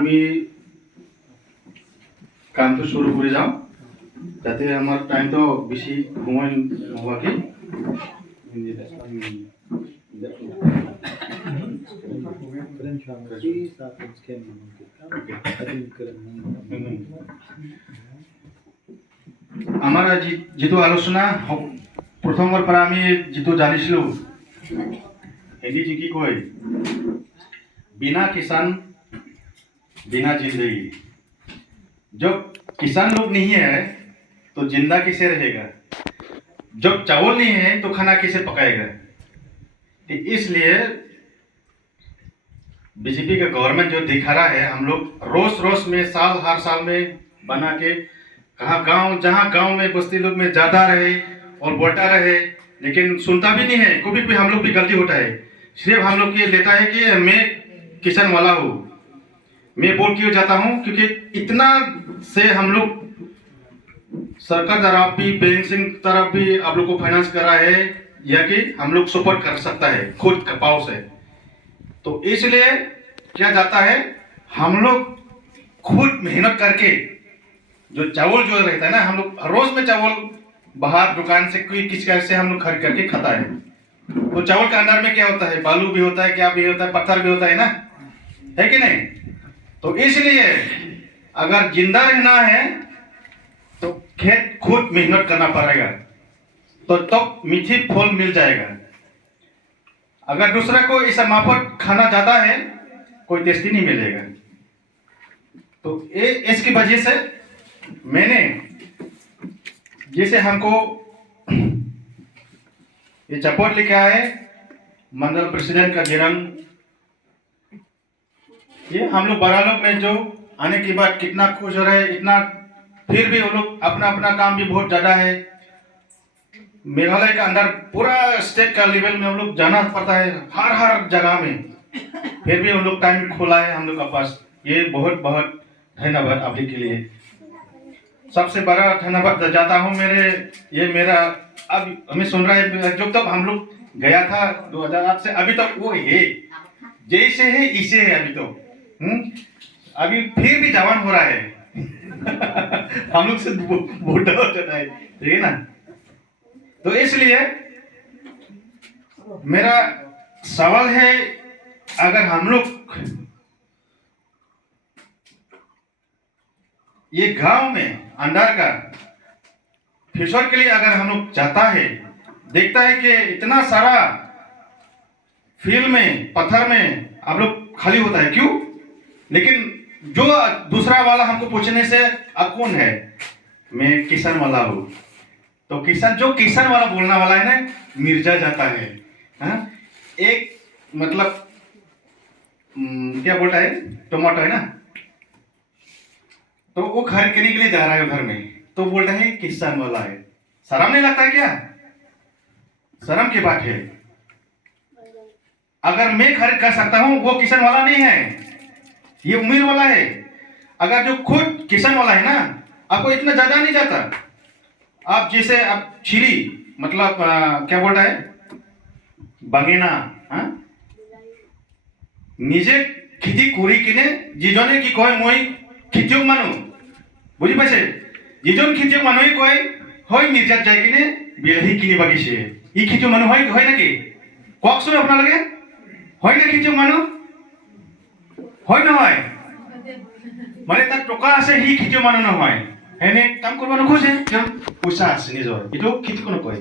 আমি কামটো শুরু করে যাও যাতে আমার টাইমটা বেশি সময় নোহোৱাকে আমার যেটো আলোচনা প্রথমবাৰ পৰা আমি যেটো জানিছিলো হিন্দী কি কয় बिना किसान बिना जिंदगी। जब किसान लोग नहीं है तो जिंदा कैसे रहेगा, जब चावल नहीं है तो खाना कैसे पकाएगा। तो इसलिए बीजेपी का गवर्नमेंट जो दिखा रहा है, हम लोग रोज रोज में हर साल में बना के जहाँ गांव में बस्ती लोग में ज्यादा रहे और बोलता रहे, लेकिन सुनता भी नहीं है। कभी भी हम लोग भी गलती होता है, सिर्फ हम लोग ये लेता है कि मैं किसान वाला हूँ, मैं बोल क्यों जाता हूँ क्योंकि इतना से हम लोग सरकार तरफ भी बैंक से तरफ भी आप लोग को फाइनेंस करा है या कि हम लोग सपोर्ट कर सकता है खुद कपाव से। तो इसलिए क्या जाता है, हम लोग खुद मेहनत करके जो चावल जो रहता है ना, हम लोग रोज में चावल बाहर दुकान से कोई किसी से हम लोग खरीद करके खाता है। तो चावल के अंदर में क्या होता है, बालू भी होता है, क्या भी होता है, पत्थर भी होता है ना, है कि नहीं। तो इसलिए अगर जिंदा रहना है तो खेत खुद मेहनत करना पड़ेगा, तो तब मीठी फल मिल जाएगा। अगर दूसरा को ऐसा माफक खाना जाता है कोई टेस्टी नहीं मिलेगा। तो इसकी वजह से मैंने जैसे हमको ये सपोर्ट लेके आए मंडल प्रेसिडेंट का जिरंग, ये हम लोग बड़ा लोग में जो आने के बाद कितना खुश हो रहे, इतना फिर भी वो लोग अपना अपना काम भी बहुत ज्यादा है। मेघालय का अंदर पूरा स्टेट का लेवल में हम लोग जाना पड़ता है हर जगह में, फिर भी हम लोग टाइम खोला है हम लोग का पास। ये बहुत बहुत धन्यवाद आपके के लिए। सबसे बड़ा धन्यवाद जाता हूँ मेरा अब हमें सुन रहा है, जो तब हम लोग गया था 2008 से अभी तक वो है, जैसे है इसे है अभी तो। अभी फिर भी जवान हो रहा है हम लोग से बूढ़ा हो जाता है, ठीक है ना। तो इसलिए मेरा सवाल है, अगर हम लोग ये गांव में अंदर का फ्यूचर के लिए अगर हम लोग चाहता है, देखता है कि इतना सारा फील्ड में पत्थर में आप लोग खाली होता है, क्यों? लेकिन जो दूसरा वाला हमको पूछने से अब कौन है, मैं किसान वाला हूँ। तो किसान वाला बोलने वाला है ना, मिर्जा जाता है। हाँ, एक मतलब क्या बोलता है, टमाटो है ना, तो वो खरीदने के लिए जा रहा है घर में, तो बोलता है किसान वाला है। शर्म नहीं लगता है क्या? शर्म की बात है। अगर मैं खरीद कर सकता हूं, वो किसान वाला नहीं है, ये उम्मीद वाला है। अगर जो खुद किसान वाला है ना, आपको इतना ज्यादा नहीं जाता। आप जैसे आप छिली मतलब क्या बोलता है बांगेना, নিজে খেতি কৰি কিনে যিজনে কি কয় মই খেতিয়ক মানুহ, বুজি পাইছে? যিজন খেতিয়ক মানুহে কয় হয় মিৰ্জাত যাই কিনে বিলাহী কিনিব গৈছে, ই খেতিয়ক মানুহ হয় নেকি? কওকচোন আপোনালোকে, হয় না খেতিয়ক মানুহ? হয় নহয়? মানে তাত টকা আছে, সি খেতিয়ক মানুহ নহয়, এনে কাম কৰিব নোখোজে, পইচা আছে নিজৰ, এইটো খেতিয়ক নকয়।